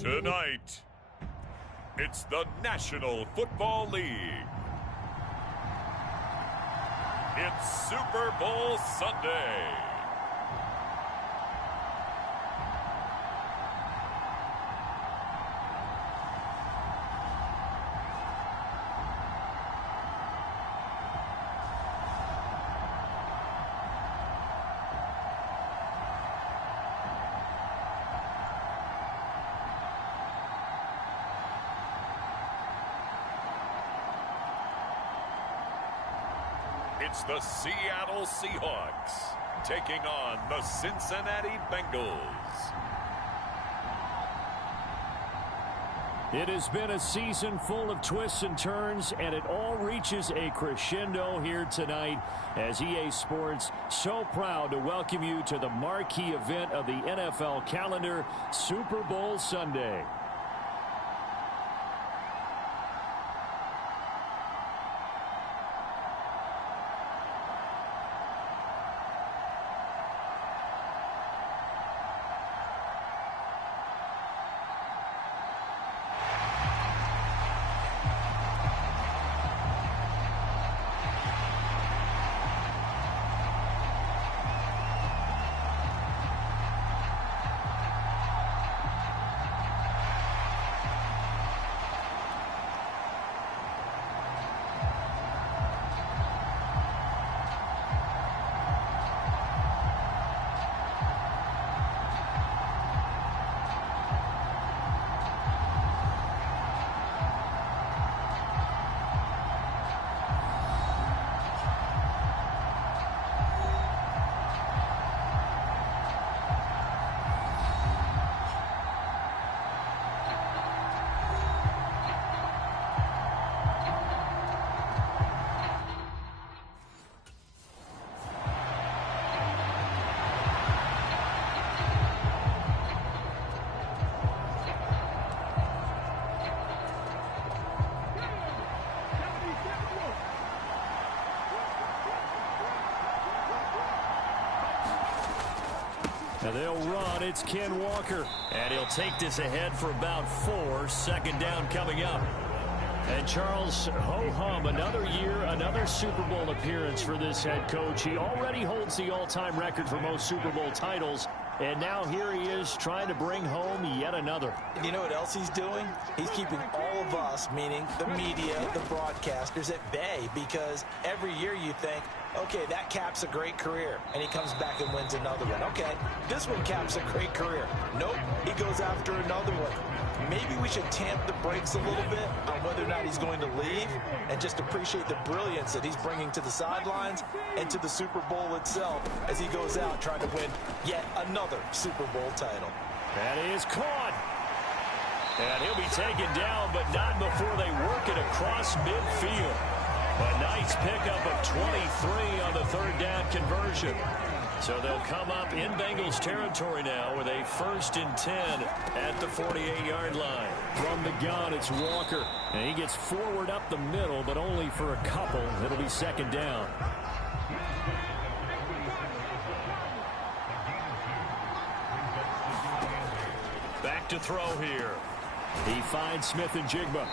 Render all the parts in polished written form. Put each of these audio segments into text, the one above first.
Tonight, it's the National Football League. It's Super Bowl Sunday. It's the Seattle Seahawks taking on the Cincinnati Bengals. It has been a season full of twists and turns, and it all reaches a crescendo here tonight as EA Sports so proud to welcome you to the marquee event of the NFL calendar, Super Bowl Sunday. Now they'll run. It's Ken Walker. And he'll take this ahead for about 4. Second down coming up. And Charles, ho-hum, another year, another Super Bowl appearance for this head coach. He already holds the all-time record for most Super Bowl titles. And now here he is trying to bring home yet another. And you know what else he's doing? He's keeping all of us, meaning the media, the broadcasters, at bay, because every year you think, okay, that caps a great career, and he comes back and wins another one. Okay, this one caps a great career. Nope, he goes after another one. Maybe we should tamp the brakes a little bit on whether or not he's going to leave and just appreciate the brilliance that he's bringing to the sidelines and to the Super Bowl itself as he goes out trying to win yet another Super Bowl title. That is caught. And he'll be taken down, but not before they work it across midfield. A nice pickup of 23 on the third down conversion. So they'll come up in Bengals territory now with a 1st and 10 at the 48-yard line. From the gun, it's Walker. And he gets forward up the middle, but only for a couple. It'll be second down. Back to throw here. He finds Smith and Jigba.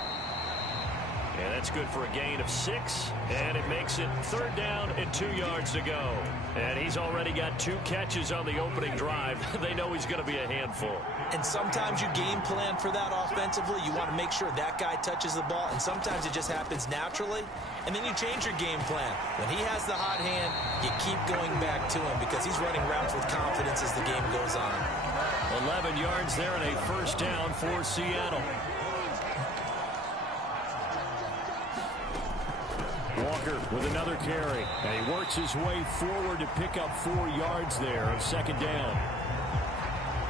And that's good for a gain of 6. And it makes it 3rd down and 2 yards to go. And he's already got 2 catches on the opening drive. They know he's going to be a handful. And sometimes you game plan for that offensively. You want to make sure that guy touches the ball. And sometimes it just happens naturally. And then you change your game plan. When he has the hot hand, you keep going back to him because he's running routes with confidence as the game goes on. 11 yards there and a 1st down for Seattle. Walker with another carry. And he works his way forward to pick up 4 yards there of second down.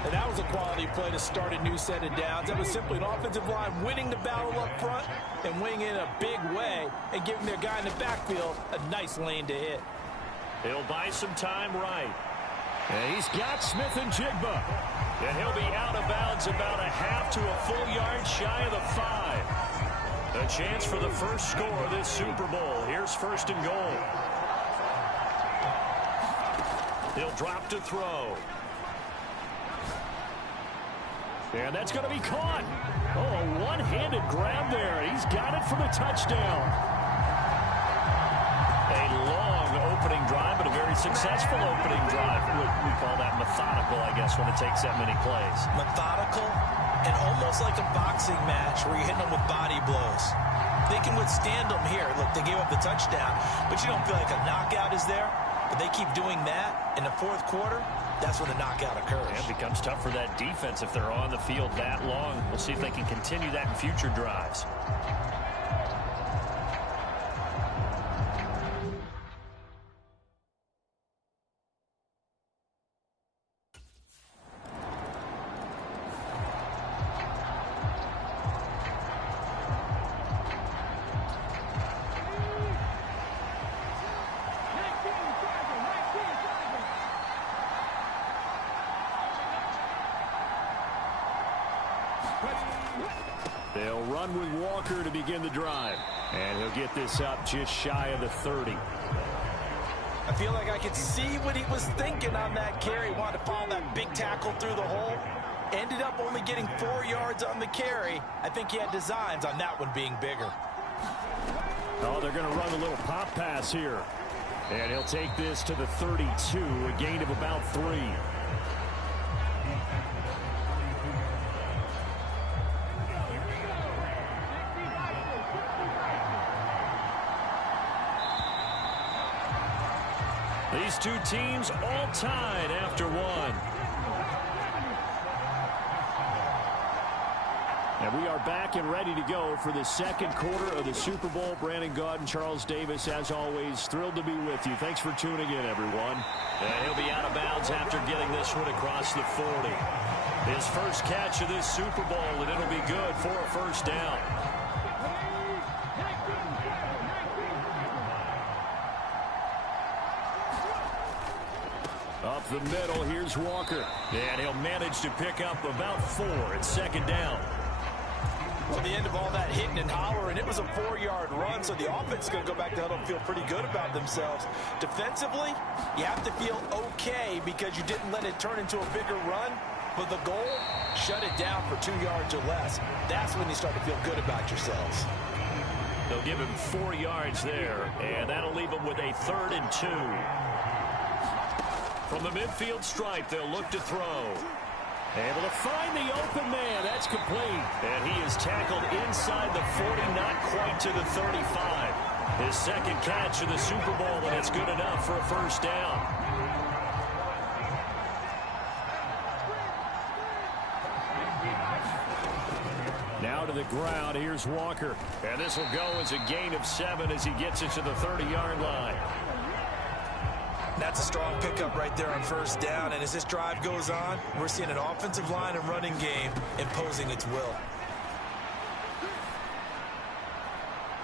And that was a quality play to start a new set of downs. That was simply an offensive line winning the battle up front and winning it in a big way and giving their guy in the backfield a nice lane to hit. He'll buy some time right. And he's got Smith and Jigba. And he'll be out of bounds about a half to a full yard shy of the 5. A chance for the first score of this Super Bowl. Here's 1st and goal. He'll drop to throw. And that's going to be caught. Oh, a one-handed grab there. He's got it for the touchdown. A long opening drive, but a very successful opening drive. We call that methodical, I guess, when it takes that many plays. Methodical and almost like a boxing match where you're hitting them with body blows. They can withstand them here. Look, they gave up the touchdown, but you don't feel like a knockout is there. But they keep doing that in the fourth quarter, that's when the knockout occurs. And it becomes tough for that defense if they're on the field that long. We'll see if they can continue that in future drives. They'll run with Walker to begin the drive. And he'll get this up just shy of the 30. I feel like I could see what he was thinking on that carry. Wanted to follow that big tackle through the hole. Ended up only getting 4 yards on the carry. I think he had designs on that one being bigger. Oh, they're going to run a little pop pass here. And he'll take this to the 32, a gain of about 3. These two teams all tied after one. And we are back and ready to go for the second quarter of the Super Bowl. Brandon Gaud and Charles Davis, as always, thrilled to be with you. Thanks for tuning in, everyone. And he'll be out of bounds after getting this one across the 40. His first catch of this Super Bowl, and it'll be good for a first down. Up the middle, here's Walker. And he'll manage to pick up about 4 at second down. Well, the end of all that hitting and hollering, it was a 4-yard run, so the offense is going to go back to huddle and feel pretty good about themselves. Defensively, you have to feel okay because you didn't let it turn into a bigger run. But the goal, shut it down for 2 yards or less. That's when you start to feel good about yourselves. They'll give him 4 yards there, and that'll leave him with a 3rd and 2. From the midfield stripe, they'll look to throw. Able to find the open man. That's complete. And he is tackled inside the 40, not quite to the 35. His second catch of the Super Bowl, and it's good enough for a first down. Now to the ground. Here's Walker. And this will go as a gain of 7 as he gets it to the 30-yard line. That's a strong pickup right there on first down. And as this drive goes on, we're seeing an offensive line and running game imposing its will.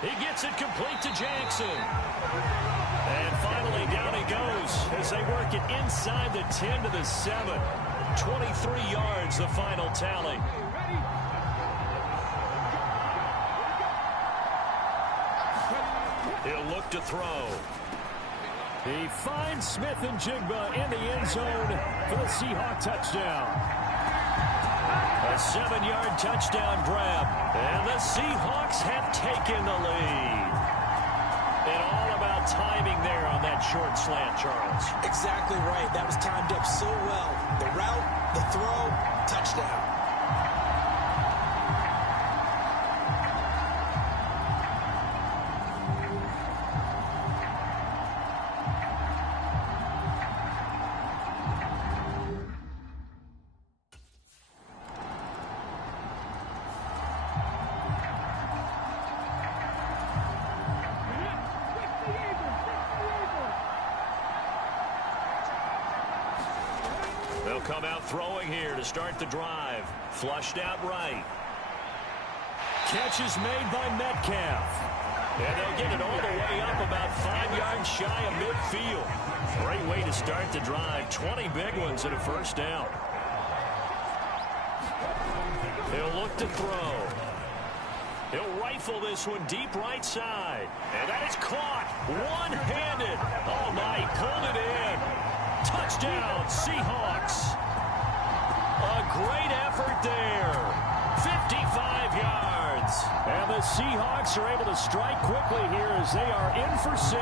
He gets it complete to Jackson. And finally down he goes as they work it inside the 10 to the 7. 23 yards, the final tally. He'll look to throw. He finds Smith and Jigba in the end zone for the Seahawk touchdown. A 7-yard touchdown grab. And the Seahawks have taken the lead. And all about timing there on that short slant, Charles. Exactly right. That was timed up so well. The route, the throw, touchdown. They'll come out throwing here to start the drive. Flushed out right. Catch is made by Metcalf. And they'll get it all the way up about 5 yards shy of midfield. Great way to start the drive. 20 big ones and a first down. He'll look to throw. He'll rifle this one deep right side. And that is caught. One-handed. Oh, my. Pulled it in. Touchdown, Seahawks. A great effort there the Seahawks are able to strike quickly here as they are in for 6.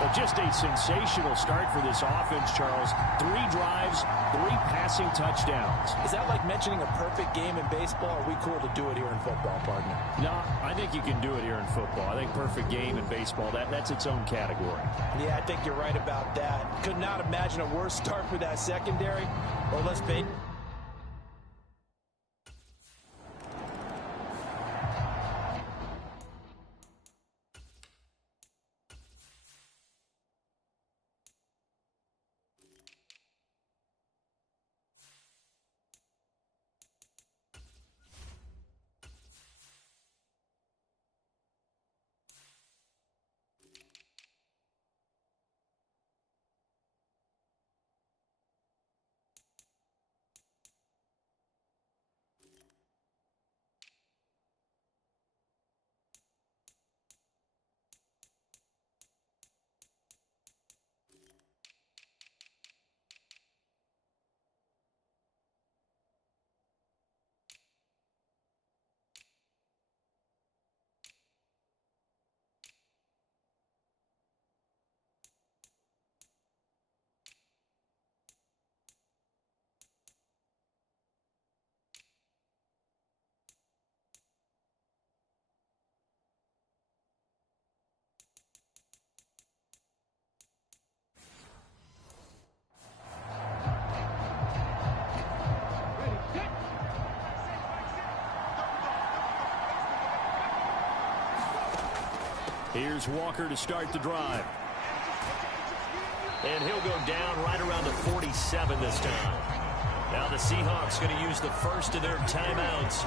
Well, just a sensational start for this offense, Charles. 3 drives, 3 passing touchdowns. Is that like mentioning a perfect game in baseball? Or are we cool to do it here in football, partner? No, I think you can do it here in football. I think perfect game in baseball, that's its own category. Yeah, I think you're right about that. Could not imagine a worse start for that secondary. Well, let's be. Here's Walker to start the drive. And he'll go down right around the 47 this time. Now the Seahawks going to use the first of their timeouts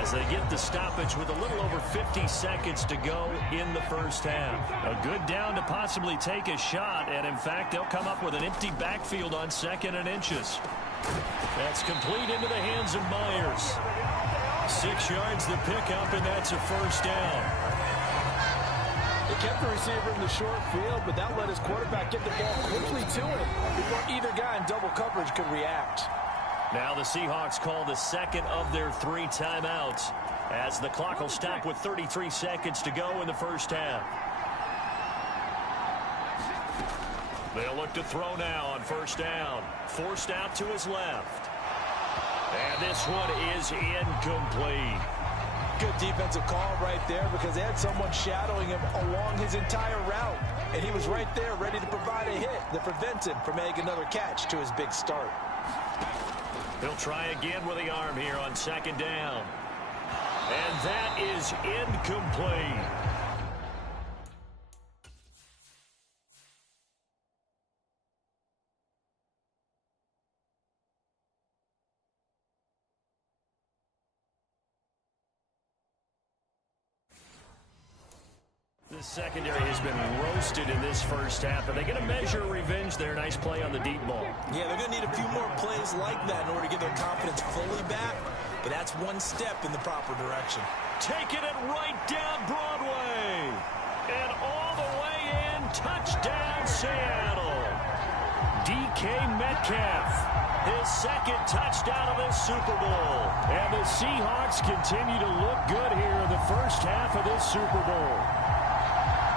as they get the stoppage with a little over 50 seconds to go in the first half. A good down to possibly take a shot, and in fact, they'll come up with an empty backfield on 2nd and inches. That's complete into the hands of Myers. 6 yards the pickup, and that's a first down. They kept the receiver in the short field, but that let his quarterback get the ball quickly to him before either guy in double coverage could react. Now the Seahawks call the second of their 3 timeouts as the clock will stop with 33 seconds to go in the first half. They'll look to throw now on first down. Forced out to his left. And this one is incomplete. Good defensive call right there because they had someone shadowing him along his entire route. And he was right there ready to provide a hit that prevents him from making another catch to his big start. He'll try again with the arm here on 2nd down. And that is incomplete. The secondary has been roasted in this first half. Are they going to measure revenge there? Nice play on the deep ball. Yeah, they're going to need a few more plays like that in order to get their confidence fully back. But that's one step in the proper direction. Taking it right down Broadway. And all the way in. Touchdown, Seattle. DK Metcalf. His 2nd touchdown of this Super Bowl. And the Seahawks continue to look good here in the first half of this Super Bowl.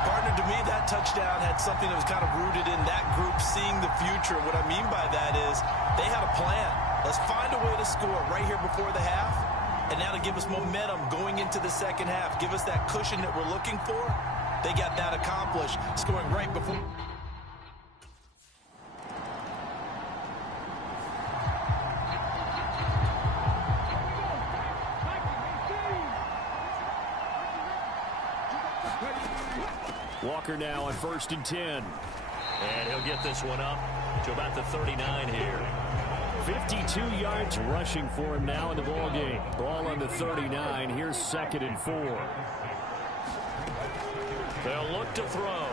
Partner, to me, that touchdown had something that was kind of rooted in that group seeing the future. What I mean by that is they had a plan. Let's find a way to score right here before the half, and now to give us momentum going into the second half, give us that cushion that we're looking for. They got that accomplished, scoring right before. Walker now on 1st and 10. And he'll get this one up to about the 39 here. 52 yards rushing for him now in the ball game. Ball on the 39. Here's 2nd and 4. They'll look to throw.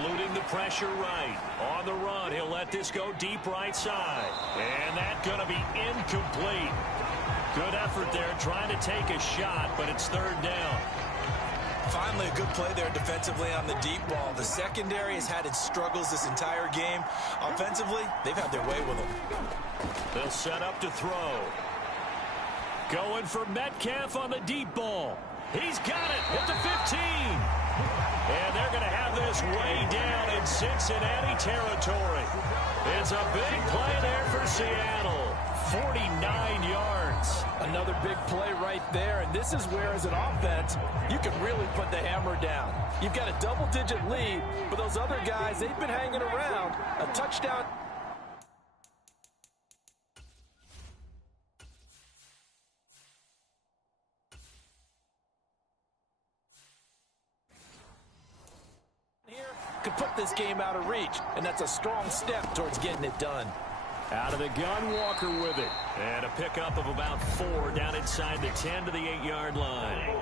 Eluding the pressure right. On the run, he'll let this go deep right side. And that's going to be incomplete. Good effort there trying to take a shot, but it's 3rd down. Finally, a good play there defensively on the deep ball. The secondary has had its struggles this entire game. Offensively, they've had their way with them. They'll set up to throw. Going for Metcalf on the deep ball. He's got it at the 15. And they're going to have this way down in Cincinnati territory. It's a big play there for Seattle. 49 yards. Another big play right there, and this is where, as an offense, you can really put the hammer down. You've got a double-digit lead, but those other guys, they've been hanging around. A touchdown. Here could put this game out of reach, and that's a strong step towards getting it done. Out of the gun, Walker with it. And a pickup of about 4 down inside the 10 to the 8-yard line.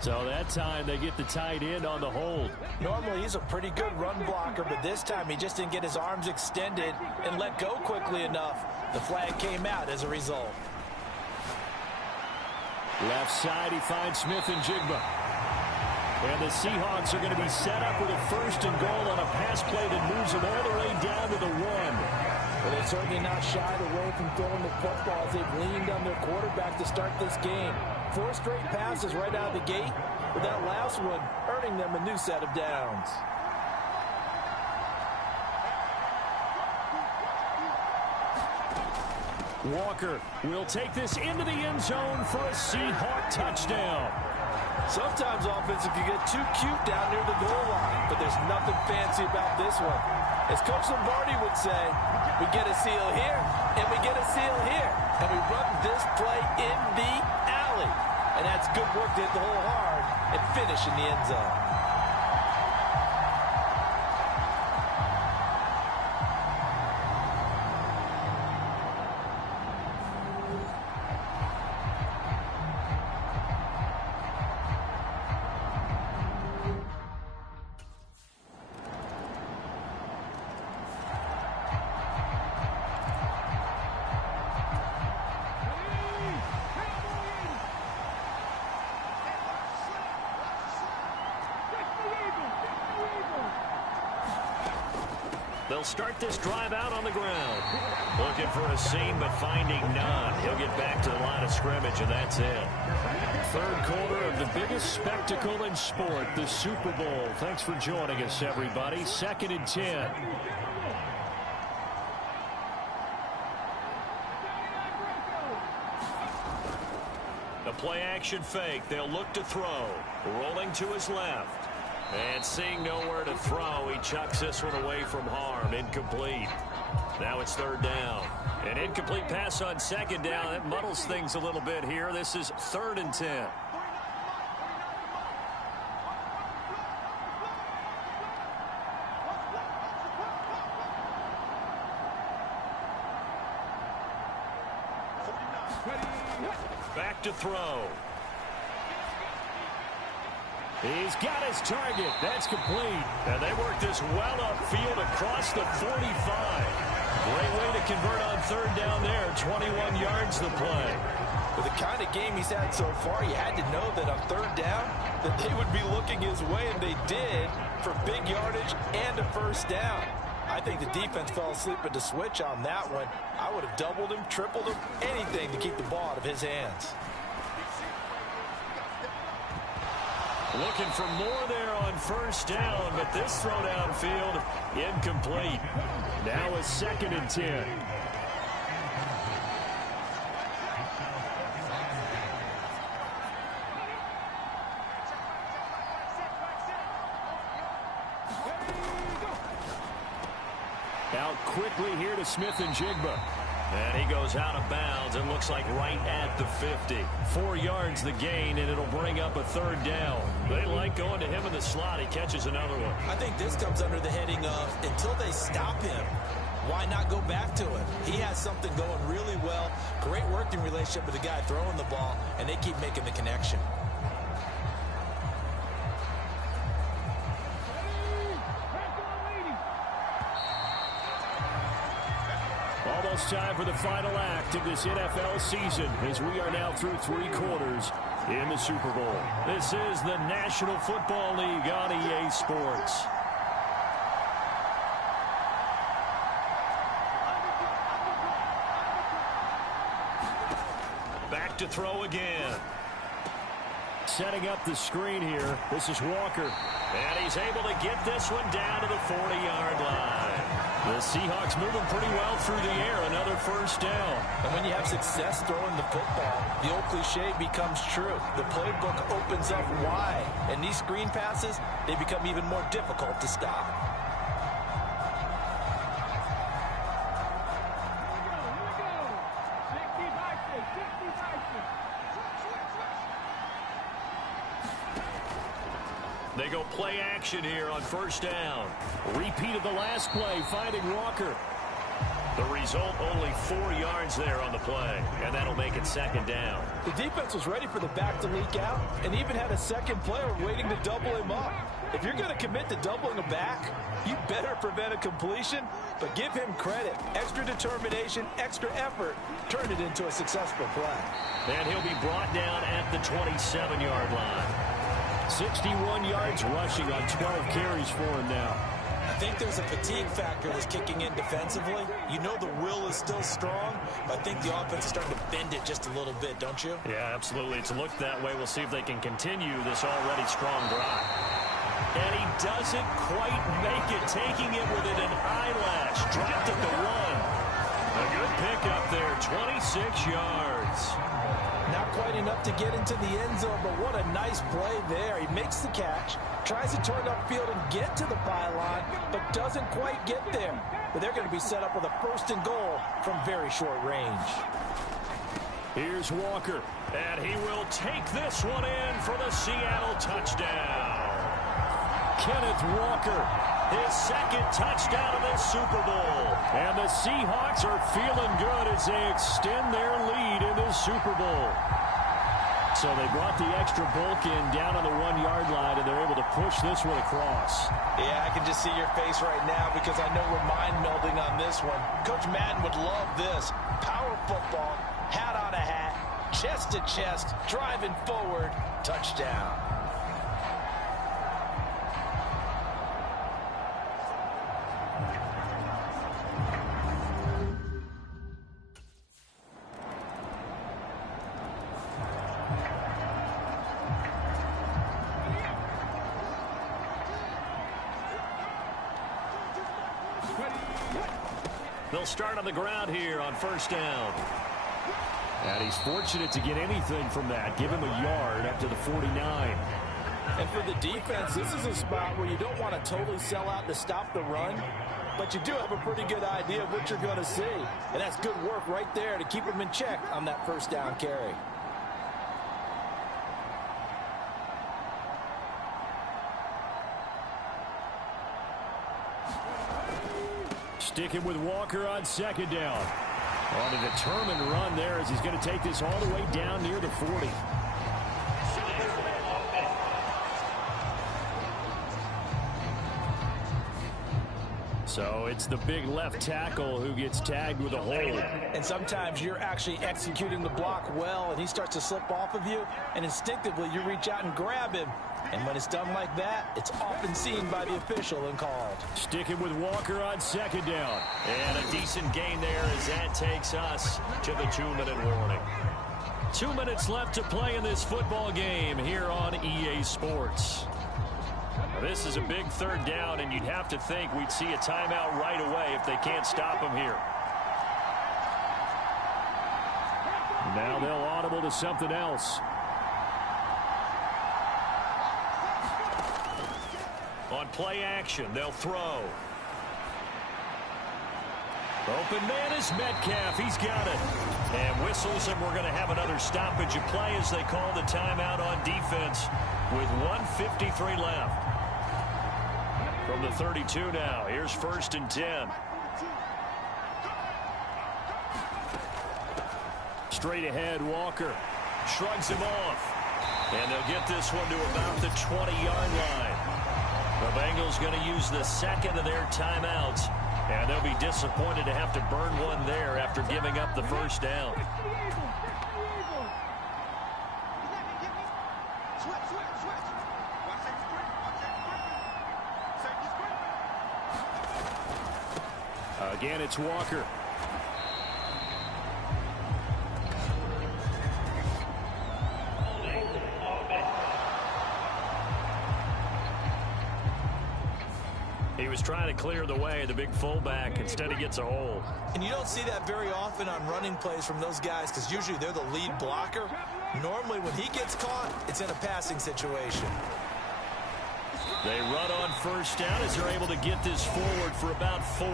So that time they get the tight end on the hold. Normally he's a pretty good run blocker, but this time he just didn't get his arms extended and let go quickly enough. The flag came out as a result. Left side, he finds Smith and Jigba. And the Seahawks are going to be set up with a 1st and goal on a pass play that moves them all the way down to the 1. Well, they're certainly not shied away from throwing the football as they've leaned on their quarterback to start this game. 4 straight passes right out of the gate, with that last one earning them a new set of downs. Walker will take this into the end zone for a Seahawk touchdown. Sometimes offense can get too cute down near the goal line, but there's nothing fancy about this one. As Coach Lombardi would say, we get a seal here, and we get a seal here, and we run this play in the alley. And that's good work to hit the hole hard and finish in the end zone. They'll start this drive out on the ground. Looking for a seam, but finding none. He'll get back to the line of scrimmage, and that's it. 3rd quarter of the biggest spectacle in sport, the Super Bowl. Thanks for joining us, everybody. 2nd and 10. The play-action fake. They'll look to throw. Rolling to his left. And seeing nowhere to throw, he chucks this one away from harm. Incomplete. Now it's 3rd down. An incomplete pass on 2nd down. That muddles things a little bit here. This is 3rd and 10. Back to throw. He's got his target. That's complete. And they work this well upfield across the 45. Great way to convert on 3rd down there. 21 yards the play. With the kind of game he's had so far, you had to know that on 3rd down that they would be looking his way, and they did, for big yardage and a 1st down. I think the defense fell asleep at the switch on that one. I would have doubled him, tripled him, anything to keep the ball out of his hands. Looking for more there on 1st down, but this throw downfield incomplete. Now a 2nd and 10. Out quickly here to Smith and Jigba. And he goes out of bounds and looks like right at the 50. 4 yards the gain, and it'll bring up a 3rd down. They like going to him in the slot. He catches another one. I think this comes under the heading of, until they stop him, why not go back to it? He has something going really well. Great working relationship with the guy throwing the ball, and they keep making the connection. Almost time for the final act of this NFL season as we are now through 3 quarters in the Super Bowl. This is the National Football League on EA Sports. Back to throw again. Setting up the screen here. This is Walker. And he's able to get this one down to the 40-yard line. The Seahawks moving pretty well through the air. Another first down. And when you have success throwing the football, the old cliche becomes true. The playbook opens up wide. And these screen passes, they become even more difficult to stop. They go play action here on first down. Repeat of the last play, finding Walker. The result, only 4 yards there on the play, and that'll make it second down. The defense was ready for the back to leak out and even had a second player waiting to double him up. If you're going to commit to doubling a back, you better prevent a completion, but give him credit. Extra determination, extra effort, turn it into a successful play. And he'll be brought down at the 27-yard line. 61 yards rushing on 12 carries for him now. I think there's a fatigue factor that's kicking in defensively. You know the will is still strong, but I think the offense is starting to bend it just a little bit, don't you? Yeah, absolutely. It's looked that way. We'll see if they can continue this already strong drive. And he doesn't quite make it, taking it within an eyelash. Dropped at the 1. A good pickup there, 26 yards. Not quite enough to get into the end zone, but what a nice play there. He makes the catch, tries to turn upfield and get to the pylon, but doesn't quite get there. But they're going to be set up with a first and goal from very short range. Here's Walker, and he will take this one in for the Seattle touchdown. Kenneth Walker, his second touchdown of this Super Bowl. And the Seahawks are feeling good as they extend their lead in this Super Bowl. So they brought the extra bulk in down on the 1-yard line, and they're able to push this one across. Yeah, I can just see your face right now because I know we're mind melding on this one. Coach Madden would love this. Power football, hat on a hat, chest to chest, driving forward, touchdown. They'll start on the ground here on first down. And he's fortunate to get anything from that. Give him a yard up to the 49. And for the defense, this is a spot where you don't want to totally sell out to stop the run, but you do have a pretty good idea of what you're going to see. And that's good work right there to keep them in check on that first down carry. Sticking with Walker on second down. On a determined run there as he's going to take this all the way down near the 40. So it's the big left tackle who gets tagged with a hold. And sometimes you're actually executing the block well, and he starts to slip off of you, and instinctively you reach out and grab him. And when it's done like that, it's often seen by the official and called. Sticking with Walker on second down. And a decent gain there as that takes us to the 2-minute warning. 2 minutes left to play in this football game here on EA Sports. Now, this is a big third down, and you'd have to think we'd see a timeout right away if they can't stop him here. Now they'll audible to something else. On play action, they'll throw. Open man is Metcalf. He's got it. And whistles, and we're going to have another stoppage of play as they call the timeout on defense with 1:53 left. From the 32 now, here's 1st and 10. Straight ahead, Walker shrugs him off. And they'll get this one to about the 20-yard line. The Bengals going to use the second of their timeouts, and they'll be disappointed to have to burn one there after giving up the first down. Again, it's Walker. He was trying to clear the way, the big fullback. Instead, he gets a hole. And you don't see that very often on running plays from those guys because usually they're the lead blocker. Normally, when he gets caught, it's in a passing situation. They run on first down as they're able to get this forward for about 4.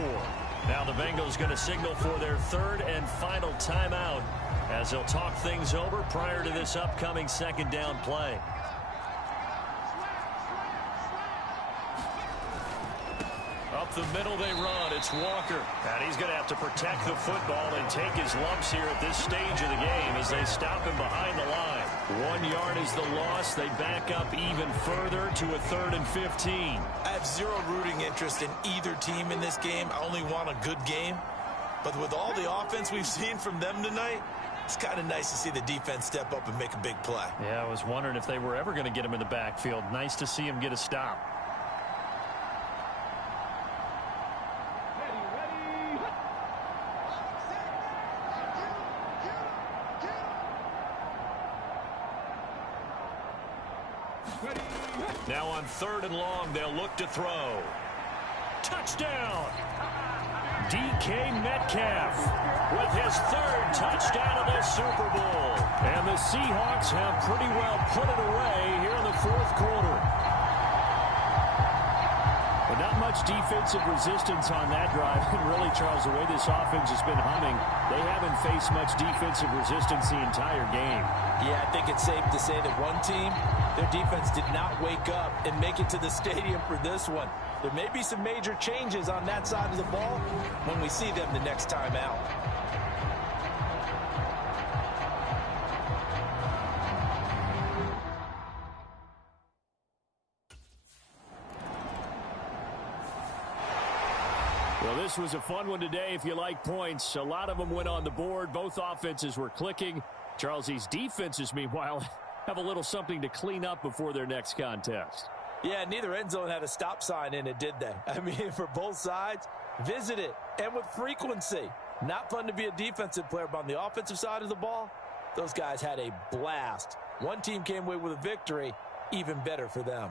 Now the Bengals going to signal for their third and final timeout as they'll talk things over prior to this upcoming second down play. Up the middle they run. It's Walker. And he's going to have to protect the football and take his lumps here at this stage of the game as they stop him behind the line. 1 yard is the loss. They back up even further to a 3rd and 15. I have zero rooting interest in either team in this game. I only want a good game. But with all the offense we've seen from them tonight, it's kind of nice to see the defense step up and make a big play. Yeah, I was wondering if they were ever going to get him in the backfield. Nice to see him get a stop. Now on 3rd and long, they'll look to throw. Touchdown! DK Metcalf with his 3rd touchdown of the Super Bowl. And the Seahawks have pretty well put it away here in the 4th quarter. But not much defensive resistance on that drive. And really, Charles, the way this offense has been humming, they haven't faced much defensive resistance the entire game. Yeah, I think it's safe to say that one team, their defense did not wake up and make it to the stadium for this one. There may be some major changes on that side of the ball when we see them the next time out. Well, this was a fun one today if you like points. A lot of them went on the board. Both offenses were clicking. Charles, these defenses, meanwhile, have a little something to clean up before their next contest. Yeah, neither end zone had a stop sign in it, did they? I mean, for both sides, visit it, and with frequency. Not fun to be a defensive player, but on the offensive side of the ball, those guys had a blast. One team came away with a victory, even better for them.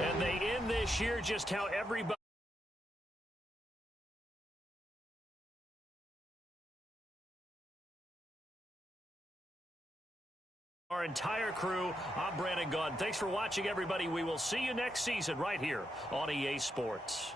And they end this year just how everybody... Our entire crew, I'm Brandon Gunn. Thanks for watching, everybody. We will see you next season right here on EA Sports.